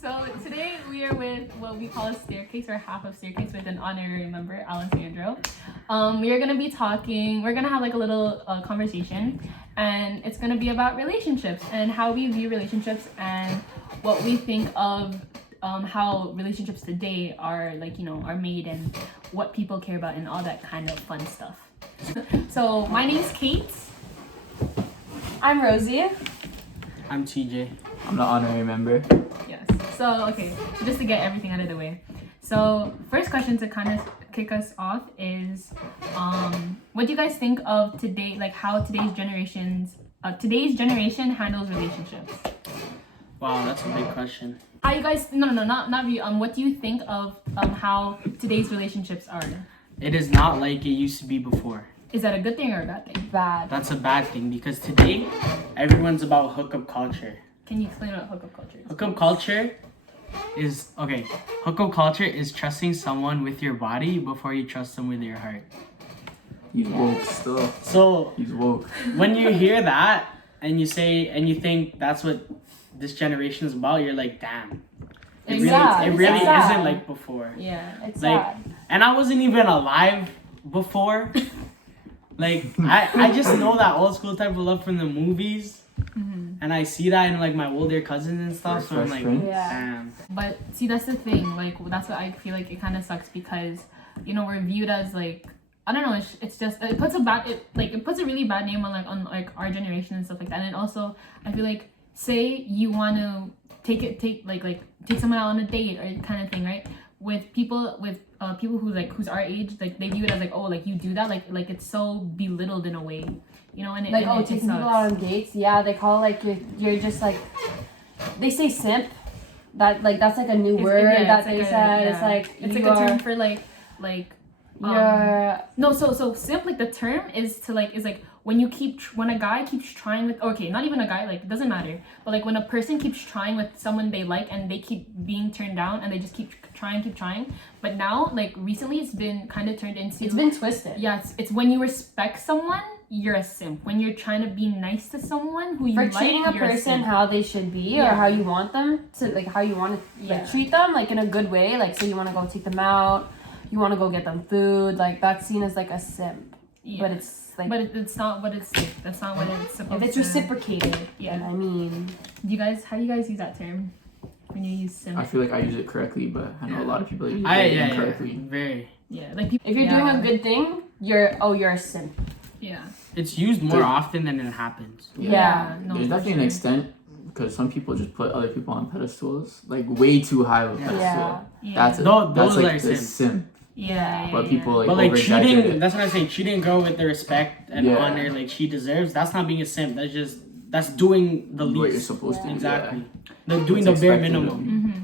So today we are with what we call a staircase or half of staircase with an honorary member, Alessandro. We are gonna be talking. We're gonna have like a little conversation, and it's gonna be about relationships and how we view relationships and what we think of how relationships today are are made and what people care about and all that kind of fun stuff. So my name's Kate. I'm Rosie. I'm TJ. I'm the honorary member. Yes. So okay, just to get everything out of the way. So first question to kind of kick us off is, what do you guys think of today? Like how today's generation handles relationships? Wow, that's a big question. How you guys? No, not you. What do you think of how today's relationships are? It is not like it used to be before. Is that a good thing or a bad thing? Bad. That's a bad thing because today everyone's about hookup culture. Can you explain what hookup culture is? Hookup culture is Hookup culture is trusting someone with your body before you trust them with your heart. He's woke still. So He's woke. when you hear that and you think that's what this generation is about, you're like, damn. It really isn't like before. Yeah. It's Like, sad. and I wasn't even alive before. Like, I just know that old school type of love from the movies. Mm-hmm. And I see that in like my older cousins and stuff. So I'm like, Fresh Prince? Yeah. damn. But see, that's the thing. Like, that's what I feel like it kind of sucks because, we're viewed as like, I don't know. It's just it puts a really bad name on our generation and stuff like that. And also, I feel like say you want to take someone out on a date or kind of thing, right? With people who's our age, like they view it as like, oh, like you do that, like it's so belittled in a way, and it taking sucks. people out on dates. Yeah, they call it like you're just like, they say simp. That's like a new word that they said. It's like it's like a term for like you're no, so simp, like the term is when a guy keeps trying with, okay, not even a guy, like it doesn't matter, but like when a person keeps trying with someone they like and they keep being turned down and they just keep trying, but now like recently it's been kind of turned into, it's been twisted. yeah, it's when you respect someone, you're a simp. When you're trying to be nice to someone who you For like, treating a you're person simp. how they should be or Yeah. how you want them to, like how you want to Yeah. treat them, like in a good way. Like say you want to go take them out, you want to go get them food, like that's seen as like a simp. Yeah. But it's like, But it's not what it's like. That's not what it's supposed if it's to. reciprocated, Yeah. then I mean, How do you guys use that term when you use simp? I feel like I use it correctly, but I know a lot of people use it Yeah, incorrectly. very. Yeah, like people. if you're doing a good thing, you're a simp. Yeah. It's used more often than it happens. Yeah. No, There's for definitely sure. an extent because some people just put other people on pedestals, like way too high of a Yeah. pedestal. Yeah. That's Those like are the simps. simp. Yeah. But people like But like over-exaggerate cheating, it. that's what I say. Treating a girl with the respect and Yeah. honor like she deserves. That's not being a simp. That's doing the What you're least. supposed to do. Exactly. Yeah. Doing It's the bare expected of minimum. you. Mm-hmm.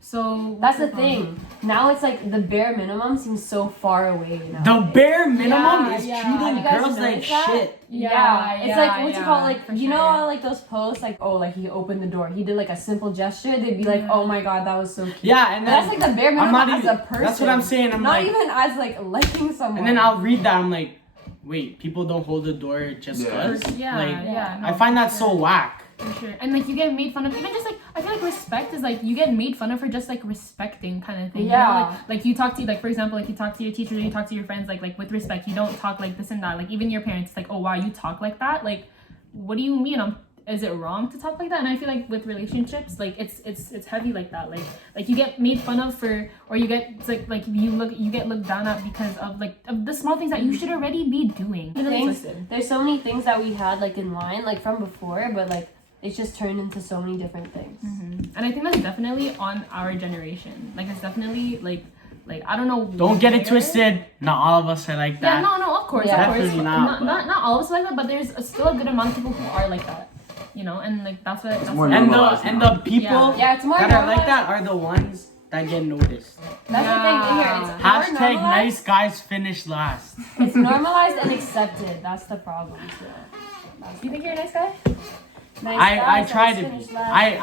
So That's the thing. Now it's like the bare minimum seems so far away now. The bare minimum Yeah, is yeah. treating You guys girls like notice that? shit. Yeah, it's like what you call it, for like sure, how like those posts like, oh, like he opened the door, he did like a simple gesture, they'd be like, Yeah. oh my god, that was so cute. Yeah, and But then that's like the bare minimum not as even- a person. that's what I'm saying. I'm not like, even as like liking someone. and then I'll read that. I'm like, wait, people don't hold the door just Yeah. cause. Yeah, Like, yeah. No, I find for that so sure. whack. For sure. And like you get made fun of, even just like I feel like respect is like you get made fun of for just like respecting kind of thing. Yeah. Like you talk to, like for example, like you talk to your teachers, you talk to your friends, like with respect. You don't talk like this and that. Like even your parents, it's like, oh wow, you talk like that. Like, what do you mean? Is it wrong to talk like that? And I feel like with relationships, like it's heavy like that. Like you get made fun of for, or you get it's like you get looked down at because of of the small things that you should already be doing. there's so many things that we had like in line like from before, but like it's just turned into so many different things. And I think that's definitely on our generation. Like it's definitely like I don't know. Don't get it where- twisted. Not all of us are like Yeah, that. no, of course, Yeah. of course. Definitely Not, not, not all of us are like that, but there's still a good amount of people who are like that. And like that's what. That's more what- And normalized the now. people Yeah, it's more that are like normalized. that are the ones that get noticed. That's the thing in here. It's more Hashtag normalized. nice guys finish last. It's normalized and accepted. That's the problem too. You think you're a nice guy? Nice I guys try always to be. finish last.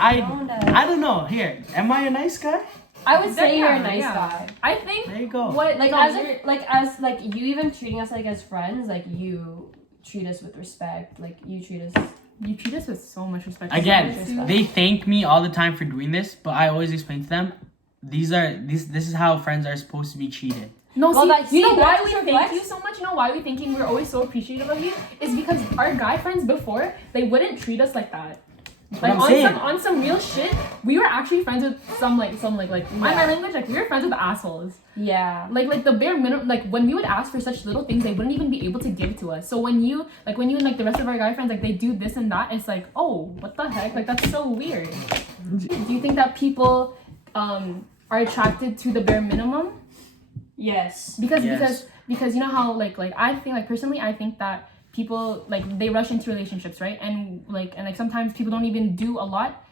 I don't know. Here, am I a nice guy? I would say you're a Yeah, nice yeah. guy. I think There you go. what Like no, as you're- like you even treating us like as friends, like you treat us with respect, like you treat us You treat us with so much respect. Again, they thank me all the time for doing this, but I always explain to them, this is how friends are supposed to be treated. No, Well, you know why that's we your thank flex. you so much? You know why we thinking we're always so appreciative of you? Is because our guy friends before, they wouldn't treat us like that. Like I'm saying. on some real shit, we were actually friends with some my language, like we were friends with assholes. Yeah. Like the bare minimum, like when we would ask for such little things, they wouldn't even be able to give to us. So when you and like the rest of our guy friends, like they do this and that, it's like, oh, what the heck? Like that's so weird. Do you think that people are attracted to the bare minimum? Yes. Because Yes. because you know how like I think like personally I think that people like they rush into relationships, right? And like sometimes people don't even do a lot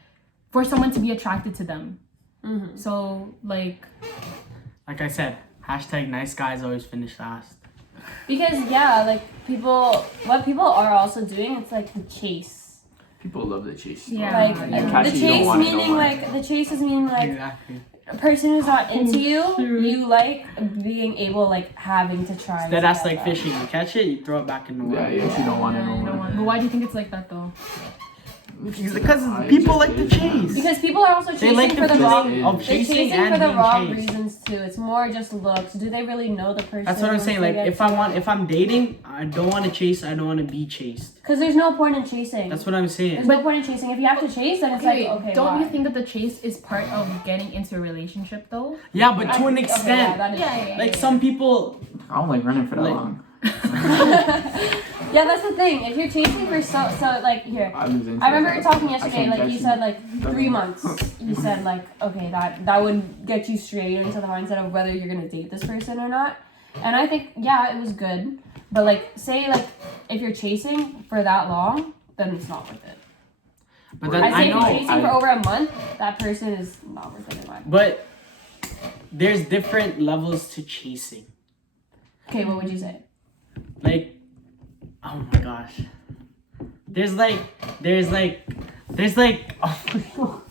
for someone to be attracted to them. Mm-hmm. So like I said, hashtag nice guys always finish last. Because like what people are also doing, it's like the chase. People love the chase. Yeah. Like Yeah. the Catch you, you don't chase want it no meaning more. like the chase is meaning like Exactly. a person who's not into you, True. you like being able like having to try. That to that's get like them. fishing. You catch it, you throw it back in the water. Yeah, you actually don't want it no I don't more. want- But why do you think it's like that though? Because It people just like to is, man. chase. Because people are also They chasing like for the the feeling wrong. of They're chasing chasing and for the being wrong chased. reasons too. It's more just looks. Do they really know the person? That's what I'm saying. Like if I'm dating, I don't want to chase. I don't want to be chased. Because there's no point in chasing. That's what I'm saying. There's no point in chasing. If you have to chase, then it's Okay, like okay. don't why? you think that the chase is part of getting into a relationship though? Yeah, but to an Okay, extent. yeah, that is Yeah. Like some people. I don't like running for that Like- long. Yeah, that's the thing. If you're chasing for so like here. I lose interest. I remember Like, talking I yesterday, can't like catch you you. said like 3 months. You said like, okay, that would get you straight into the mindset of whether you're gonna date this person or not. And I think, yeah, it was good. But like say like if you're chasing for that long, then it's not worth it. But then I say I if you're know. chasing for over a month, that person is not worth it in my mind. But there's different levels to chasing. Okay, what would you say? Like, oh my gosh. There's like, oh my God.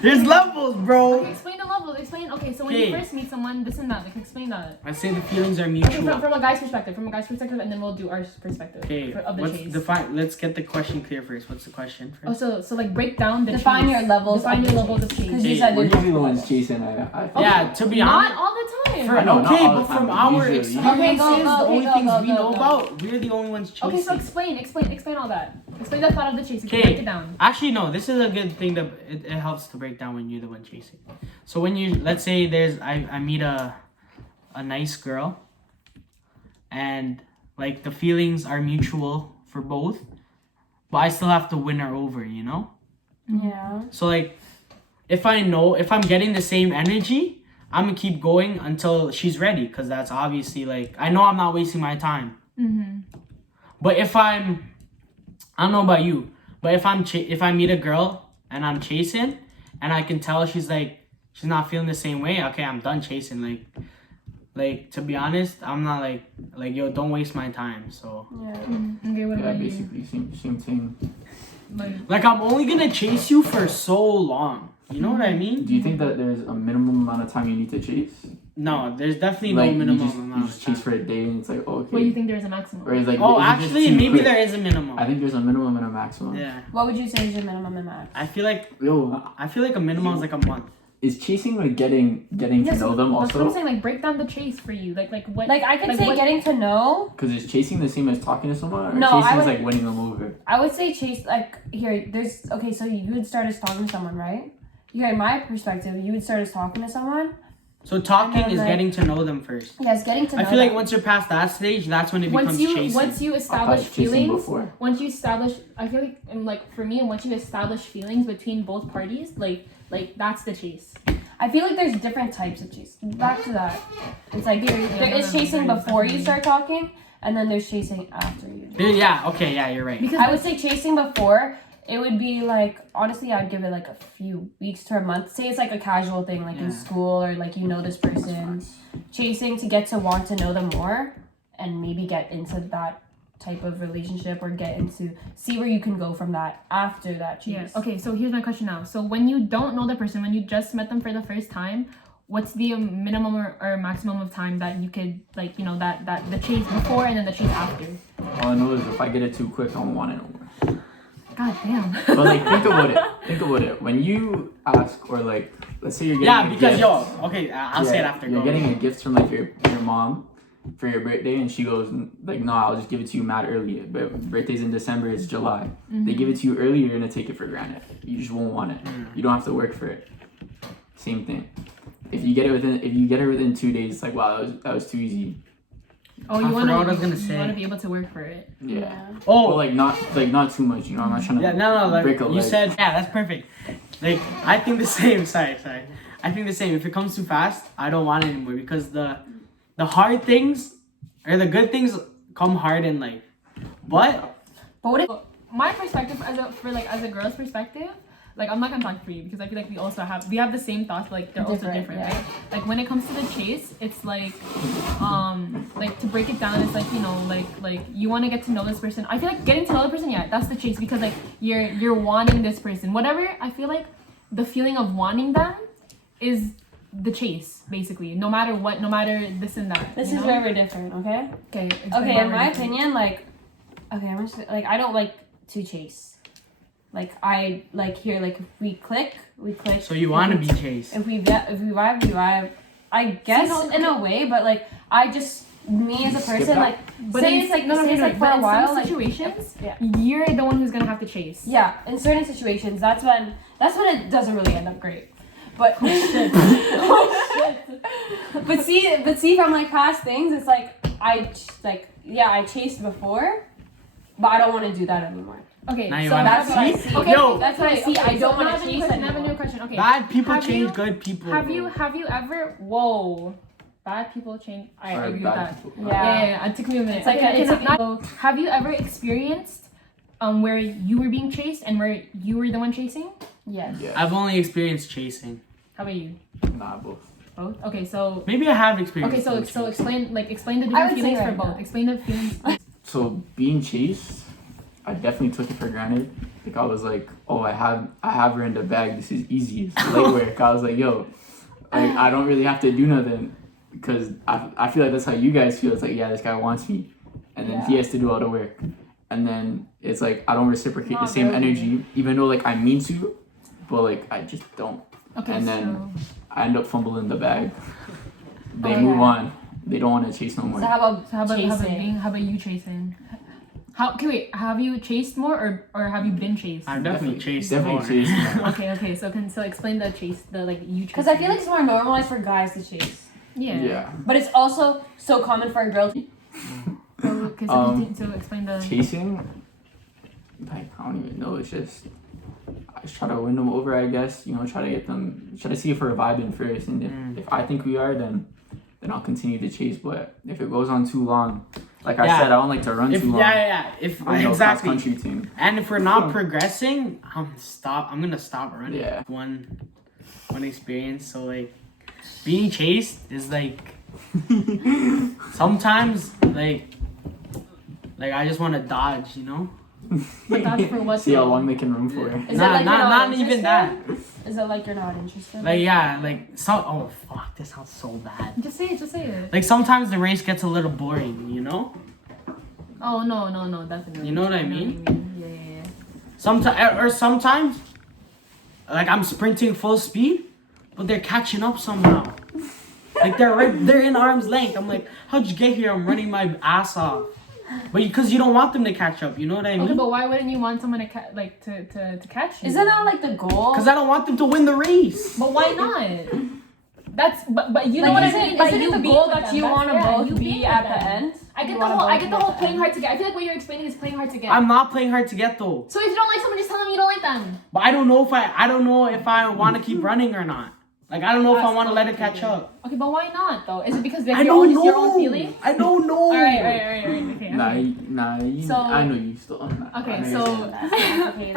There's levels, bro. Okay, explain the levels. Explain. Okay, so when Okay. you first meet someone, this and that. Like explain that. I say the feelings are Okay, mutual. from a guy's perspective. And then we'll do our perspective. Okay, Of the what's chase. let's get the question clear first. What's the question Oh, first? so like break down the Define chase. your levels. Define of your the levels of chase. chase. 'Cause you Hey, said We're there's usually the ones chasing. I think. Yeah, to be Not honest. all the time. For, No, not okay, all the but time, from but our usually. experiences, Okay, go, the only go, things go, we go, know go. about, we're the only ones chasing. Okay, so explain all that. Explain the thought of the chase. Okay. Break it down. Actually, no. This is a good thing that it helps to break down when you're the one chasing. So when you, let's say I meet a nice girl, and like the feelings are mutual for both, but I still have to win her over, you know? Yeah. So like, if I'm getting the same energy, I'm gonna keep going until she's ready, because that's obviously like, I know I'm not wasting my time. Mm-hmm. But if I don't know about you, but if if I meet a girl and I'm chasing, and I can tell she's not feeling the same way, okay, I'm done chasing. Like to be honest, I'm not like yo, don't waste my time. So Yeah. Okay, what Yeah, about you? basically same thing. like I'm only gonna chase you for so long. You know what I mean? Do you think that there's a minimum amount of time you need to chase? No, there's definitely Like no minimum you amount just of chase time. for a day and it's like okay. What do you think there's a maximum? Or is like Oh, is it just actually, too maybe quick? there is a minimum. I think there's a minimum and a maximum. Yeah, What would you say is your minimum and max? I feel like Yo, a minimum is like a month. is chasing like getting to know them That's what I'm also? saying. Like break down the chase for you. Like what? Like I could like say what- getting to know. Because is chasing the same as talking to someone, or No, chasing I is would- like winning them over? I would say chase like here. There's okay. So you would start as talking to someone, right? Here, in my perspective, you would start as talking to someone. So talking And is then, getting to know them first. Yes, getting to know. I feel like them. once you're past that stage, that's when it becomes chasing. once you I establish thought chasing feelings, before. once you establish, I feel like and like for me, once you establish feelings between both parties, like that's the chase. I feel like there's different types of chase. Back to that. It's like there no, is no, chasing no, before you definitely. start talking, and then there's chasing after you. Yeah, okay, yeah, you're right. Because I would say chasing before. It would be like honestly, I'd give it like a few weeks to a month. Say it's like a casual thing, like in Yeah. school or like you know this person. Chasing to get to want to know them more, and maybe get into that type of relationship or get into see where you can go from that after that chase. yeah. Okay, so here's my question now. So when you don't know the person, when you just met them for the first time, what's the minimum or maximum of time that you could like that the chase before and then the chase after? All I know is if I get it too quick, I don't want it no more. God damn. But like, think about it. Think about it. When you ask, or like, let's say you're getting Yeah, a because gift. okay, I'll say it after. You're Go. getting a gift from like your mom for your birthday, and she goes like, no, I'll just give it to you mad early. But birthday's in December, it's July. They give it to you early, you're gonna take it for granted. You just won't want it. You don't have to work for it. Same thing. If you get it within 2 days, it's like, wow, that was too easy. Oh, I you forgot want what I was to gonna say. You want to be able to work for it. Yeah. Oh, But like not too much, you know. I'm not trying to. yeah, no, like break a you leg. said. Yeah, that's perfect. Like I think the same. Sorry. I think the same. If it comes too fast, I don't want it anymore because the hard things or the good things come hard in life. But But what if My perspective as a girl's perspective, like I'm not gonna talk for you because I feel like we have the same thoughts, but like they're also different, yeah. right? Like when it comes to the chase, it's like to break it down, it's like, you know, like you want to get to know this person. I feel like getting to know the person, yeah, that's the chase because like you're wanting this person. Whatever, I feel like the feeling of wanting them is the chase, basically. No matter what, no matter this and that. this you is know? very different, okay? Okay. Okay, in my opinion, like, okay, I'm just like, I don't like to chase. Like I like here, like if we click, we click. so you want to be chased. If we vibe, we vibe. I guess in a way, but like I just me as a Skip person, that? like But say in- it's like no, say it's like for but a in while, some like situations, yeah. you're the one who's gonna have to chase. Yeah, in certain situations, that's when it doesn't really end up great. But but see from like past things, it's like I chased before, but I don't want to do that anymore. Okay, Now you so wanna that's what I see? see. Okay, Yo. That's what I see. I don't want to chase I have a new anymore. question. Okay, Bad people Have change you- good people. have bro. you ever? Whoa, bad people change. I Or agree with bad that. people. Yeah. It took me a minute. It's like Okay, it's like not- have you ever experienced where you were being chased and where you were the one chasing? Yes. Yeah. I've only experienced chasing. How about you? Nah, both. Both. Okay, so Maybe I have experienced. okay, so chasing. explain the I different would say feelings for right both. now. Explain the feelings. So being chased, I definitely took it for granted. Like I was like, oh, I have her in the bag. This is easy. It's light work. I was like, yo, like I don't really have to do nothing because I feel like that's how you guys feel. It's like, yeah, this guy wants me, and then he Yeah. has to do all the work, and then it's like I don't reciprocate the Not same really. energy, even though like I mean to, but like I just don't. Okay, And then so I end up fumbling the bag. They Oh, move yeah. on. They don't want to chase no more. So how about how about chasing? how about you chasing? Okay, wait. Have you chased more or have you been chased? I've definitely chased Definitely more. chased. Okay. So explain the chase, the like you. Because I feel like it's more normalized for guys to chase, Yeah. but it's also so common for a girl. Okay, so, so explain the. Chasing, like I don't even know. It's just I just try to win them over. I guess try to get them. Try to see if we're vibing first, and if I think we are, then I'll continue to chase. But if it goes on too long, like I Yeah. said, I don't like to run If too long. if I'm no exactly. cross-country team. And if we're not progressing, I'm gonna stop running. Yeah. One experience. So like, being chased is like sometimes like I just want to dodge, you know. But that's for what? See how long they can run for. Is Nah, it like not you're not even interested? that. Is it like you're not interested? Like yeah, like some. Oh fuck, this sounds so bad. Just say it. Just say it. Like sometimes the race gets a little boring, you know. Oh no, definitely. You know what I what mean? you mean. Yeah. Sometimes, like I'm sprinting full speed, but they're catching up somehow. Like they're in arm's length. I'm like, how'd you get here? I'm running my ass off. But because you don't want them to catch up, you know what I Okay, mean? but why wouldn't you want someone to to catch you? Isn't that like the goal? Because I don't want them to win the race. But why not? That's but you know Like, what I isn't mean. it- By isn't it you the being goal with that them, you that's- want to yeah, both you be being at with the them. end? I You get the wanna whole both be at the playing end. hard to get. I feel like what you're explaining is playing hard to get. I'm not playing hard to get though. So if you don't like someone, just tell them you don't like them. But I don't know if I want to keep running or not. Like I don't know if I want to let it catch up. Okay, but why not though? Is it because like, I don't know. your own feeling? I don't know. All right. Okay. Nah, So- I know you still. Okay, I so Okay,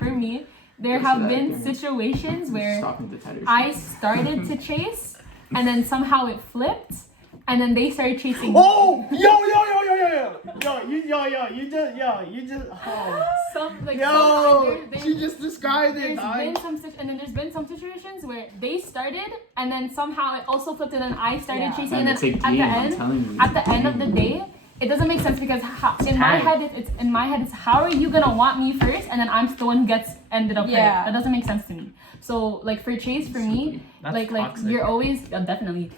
for me, there Just have that been again. situations where Stopping the tether. I started to chase, and then somehow it flipped, and then they started chasing. Oh, you just. Oh. She just described it. There's been some situations where they started, and then somehow it also flipped, and then I started Yeah. chasing, Man, and it's then a at game, the I'm end, telling you. at the end of the day, it doesn't make sense because in my time. head it's how are you gonna want me first and then I'm the one who gets ended up Yeah. hurt? That doesn't make sense to me. So like for Chase, for me, That's like toxic. you're always definitely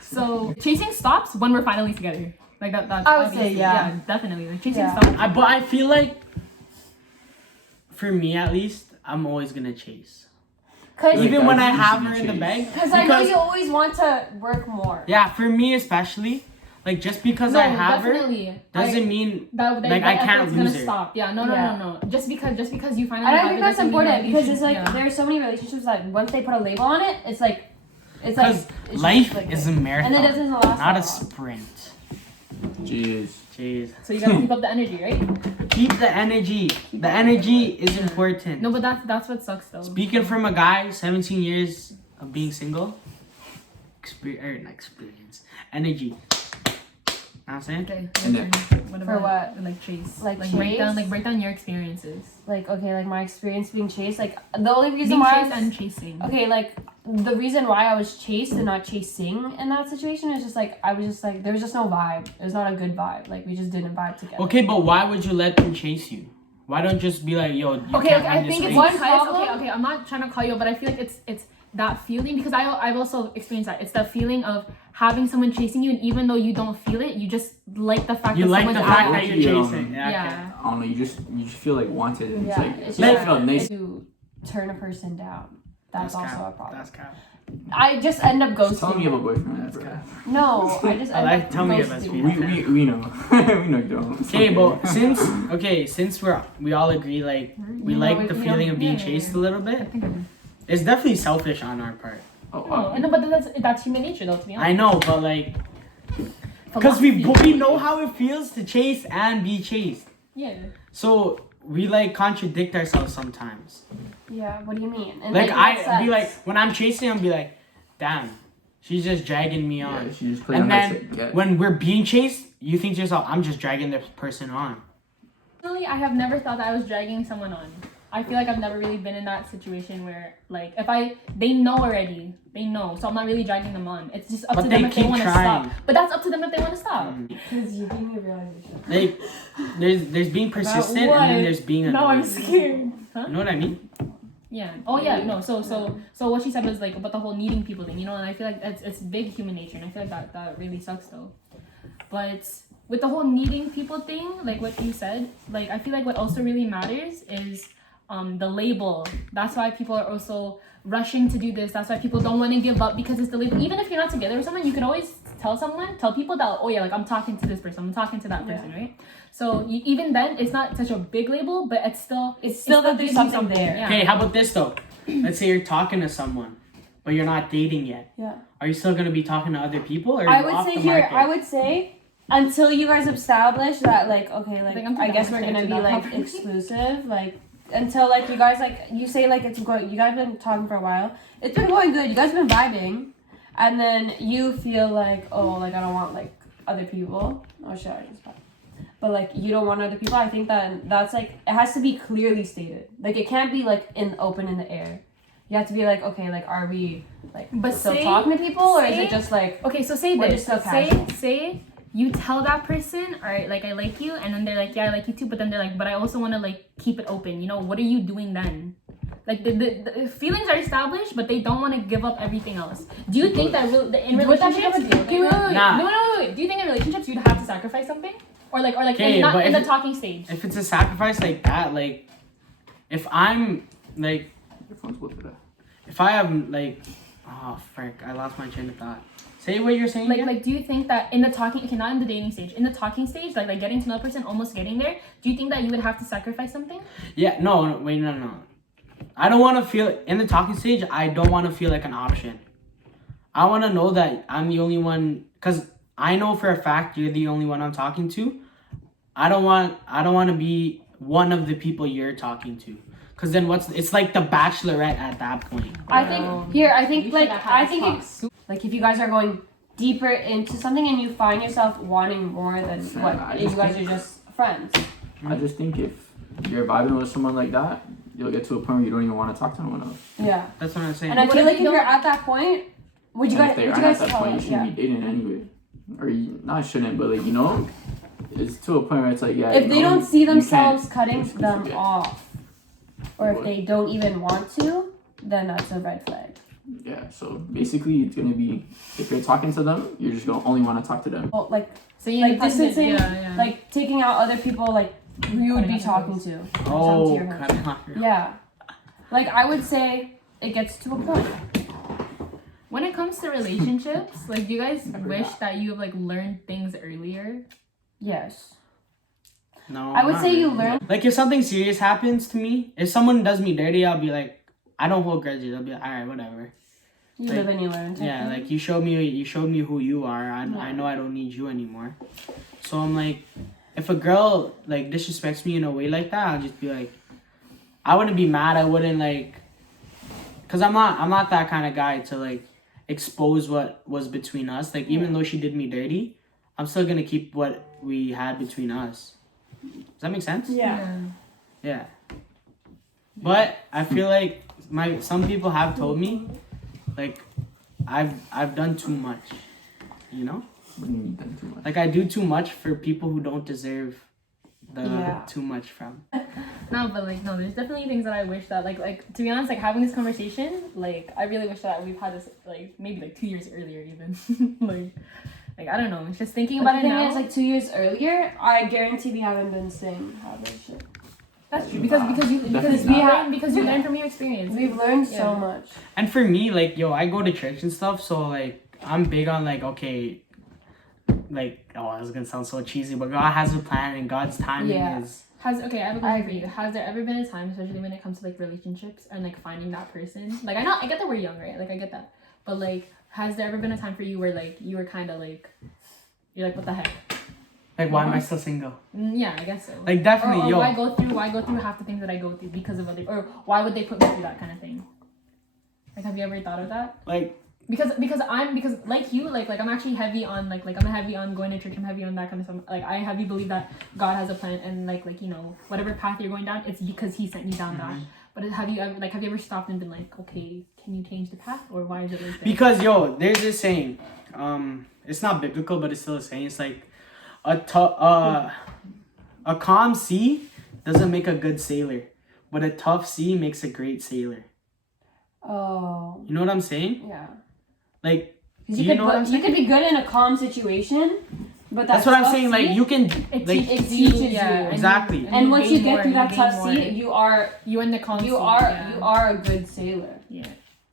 so chasing stops when we're finally together. Like that's I would say, obviously- yeah. definitely. Like, chasing Yeah. stops. But I feel like, for me at least, I'm always gonna chase. Cause, Even when I that's have easy her to in the chase. bag. Cause I know you always want to work more. Yeah, for me especially, like just because No, I have her definitely. doesn't mean that like, I can't effort's lose gonna her. stop. Yeah, no. Just because you finally. And I have think it that's doesn't mean important that you because should- it's like yeah. there's so many relationships that once they put a label on it, it's like because it's life just like is a and marathon, it doesn't last not that a long. sprint. Jeez. Jeez. So you gotta keep up the energy, right? Keep the energy. The energy is important. No, but that's what sucks though. Speaking from a guy, 17 years of being single, not experience, energy. Know what I'm saying? Okay. And your then- turn. What For about, what? Like chase. Like break down your experiences. Like okay, like my experience being chased, like the only reason Being why I chased was, and chasing. okay, like the reason why I was chased and not chasing in that situation is just like I was just like there was just no vibe. It was not a good vibe. Like we just didn't vibe together. Okay, but why would you let them chase you? Why don't just be like, yo, you Okay, can't I run this think it's race? one because problem- okay, I'm not trying to call you, but I feel like it's that feeling because I've also experienced that. It's the feeling of having someone chasing you, and even though you don't feel it, you just like the fact You that like someone's the fact out that there. you're Yeah. chasing. Yeah. Yeah. I don't know. You just feel like wanted. And Yeah, it's it's like just feel nice. to turn a person down. That's also cap. a problem. That's cap. I just end up ghosting. Tell me you have a them. boyfriend, That's bro. cap. No, I just end up Tell me your best ghosting friend. them. We know. we know you don't. It's Okay, okay. but since we all agree like we like the feeling of being chased a little bit, it's definitely selfish on our part. Oh, No, no, but that's human nature though. To be honest. I know, but like because we know how it feels to chase and be chased, Yeah. so we like contradict ourselves sometimes. Yeah, what do you mean? And Like in what I be sense? like when I'm chasing, I'll be like, damn, she's just dragging me on. yeah, she just played And on then that get. when we're being chased, you think to yourself, I'm just dragging this person on. Personally, I have never thought that I was dragging someone on. I feel like I've never really been in that situation where, like, they know already, so I'm not really dragging them on. It's just up But to they them if they keep want to trying. stop. But that's up to them if they want to stop. Because you gave me a realization. Like there's being persistent and what? then there's being No, I'm annoying. scared. Huh? You know what I mean? Yeah. Oh yeah. No. So what she said was like about the whole needing people thing, and I feel like it's big human nature, and I feel like that really sucks though. But with the whole needing people thing, like what you said, like I feel like what also really matters is the label. That's why people are also rushing to do this. That's why people don't want to give up because it's the label. Even if you're not together with someone, you can always tell people that, oh yeah, like I'm talking to this person, I'm talking to that person, right? So even then, it's not such a big label, but it's still that there's gives you something there. Yeah. Okay, how about this though? Let's say you're talking to someone, but you're not dating yet. Yeah. Are you still gonna be talking to other people, or are I you would off say the here, market? I would say until you guys establish that, like, okay, like, think I'm I too guess dumb we're to gonna answer be that like properly. exclusive, like, until like you guys like you say like it's going. You guys been talking for a while. It's been going good. You guys been vibing, and then you feel like, oh, like I don't want like other people. Oh shit, I just. But like you don't want other people. I think that's like it has to be clearly stated. Like it can't be like in the air. You have to be like, okay, like are we like But still say- talking to people, or is say- it just like Okay, so say We're this. just so Say casual. say you tell that person, all right, like I like you, and then they're like, yeah, I like you too, but then they're like, but I also want to like keep it open. What are you doing then? Like the feelings are established, but they don't want to give up everything else. Do you think that in Would that relationships? become a deal Okay, wait, wait, wait. Nah. No, wait. Do you think in relationships you'd have to sacrifice something, or like Okay, not but in if the talking stage? If it's a sacrifice like that, like if I'm like Your phone's with it. if I have like oh frick, I lost my train of thought. Say what you're saying. again? Like, do you think that in the talking, okay, not in the dating stage, in the talking stage, like getting to know a person, almost getting there, do you think that you would have to sacrifice something? Yeah, no, wait, no. I don't want to feel in the talking stage. I don't want to feel like an option. I want to know that I'm the only one, because I know for a fact you're the only one I'm talking to. I don't want to be one of the people you're talking to, because then it's like the Bachelorette at that point. I think here. I think We like should have had I this think talk it's like if you guys are going deeper into something and you find yourself wanting more than Yeah, what I if just you guys think- are just friends. I just think if you're vibing with someone like that, you'll get to a point where you don't even want to talk to anyone else. Yeah, That's what I'm saying. and I What feel if like you if you're don't- at that point, would you And guys if they would aren't you at guys that tell point, you us? shouldn't Yeah. be dating anyway. or you not shouldn't, but like, you know, it's to a point where it's like, yeah. If you they know, don't see you can't themselves cutting just them forget. off, or if What? they don't even want to, then that's a red flag. Yeah, so basically it's gonna be, if you're talking to them, you're just gonna only want to talk to them. Well, like So you Like need to- distancing, yeah. like taking out other people, like who you would be talking to. Like, talk to your host. cut it off. Yeah. Like I would say it gets to a point. When it comes to relationships, like, do you guys wish that you have like learned things earlier? Yes. No. I would not say you really. learn. Like if something serious happens to me, if someone does me dirty, I'll be like, I don't hold grudges. I'll be like, all right, whatever. You Like, live and you learn. type Yeah, thing. like you showed me who you are. I Yeah. know I don't need you anymore. So I'm like, if a girl like disrespects me in a way like that, I'll just be like, I wouldn't be mad. I wouldn't like, cause I'm not that kind of guy to like expose what was between us. Like even though she did me dirty, I'm still gonna keep what we had between us. Does that make sense? Yeah. Yeah. But I feel like some people have told me, like, I've done too much, you know? What do you mean done too much? Like I do too much for people who don't deserve the Yeah. too much from. No, but like no, there's definitely things that I wish that like to be honest, like having this conversation, like I really wish that we've had this like maybe like 2 years earlier even. like I don't know, it's just thinking But about the it thing now. is, like 2 years earlier, I guarantee we haven't been saying how this shit. That's true because Definitely not. because you learn from your experience. We've learned so Yeah. much. And for me, like, yo, I go to church and stuff, so like I'm big on like, okay, like, oh, this is gonna sound so cheesy, but God has a plan and God's timing Yeah. is I have a I question for agree. you. Has there ever been a time, especially when it comes to like relationships and like finding that person? Like I get that we're young, right? Like I get that. But like has there ever been a time for you where like you were kinda like you're like, what the heck? like, why am I still single? Yeah, I guess so. Like definitely, or yo. why go through half the things that I go through because of other, or why would they put me through that kind of thing? Like, have you ever thought of that? Like, Because like you, like I'm actually heavy on like I'm heavy on going to church. I'm heavy on that kind of stuff. Like I heavy believe that God has a plan and like you know whatever path you're going down, it's because He sent you down that. But have you ever stopped and been like, okay, can you change the path, or why is it like that? because yo, there's this saying, it's not biblical, but it's still a saying. It's like a calm sea doesn't make a good sailor, but a tough sea makes a great sailor. Oh. You know what I'm saying? Yeah. Like, 'Cause do you you could know what I'm you saying? could be good in a calm situation, but That's what I'm tough saying. Like, sea- you can, It like, teaches teaches you, you. and Exactly. and you once gain you get more, through that gain tough more. sea, you in the calm you sea, are yeah. you are a good sailor. Yeah.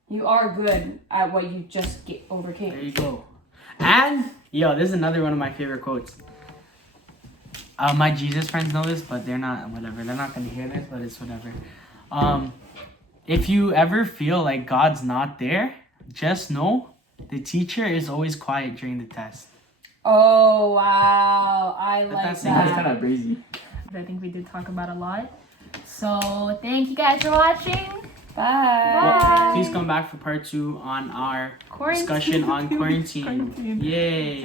You are good at what you just there overcame. you go. And yo, this is another one of my favorite quotes. My Jesus friends know this, but they're not. Whatever. They're not gonna hear this, but it's whatever. If you ever feel like God's not there, just know the teacher is always quiet during the test. Oh wow, I like that's That's that. kind of crazy. I think we did talk about a lot. So thank you guys for watching. Bye. Bye. Please come back for part 2 on our Quarantine. discussion on quarantine. Quarantine. Yay.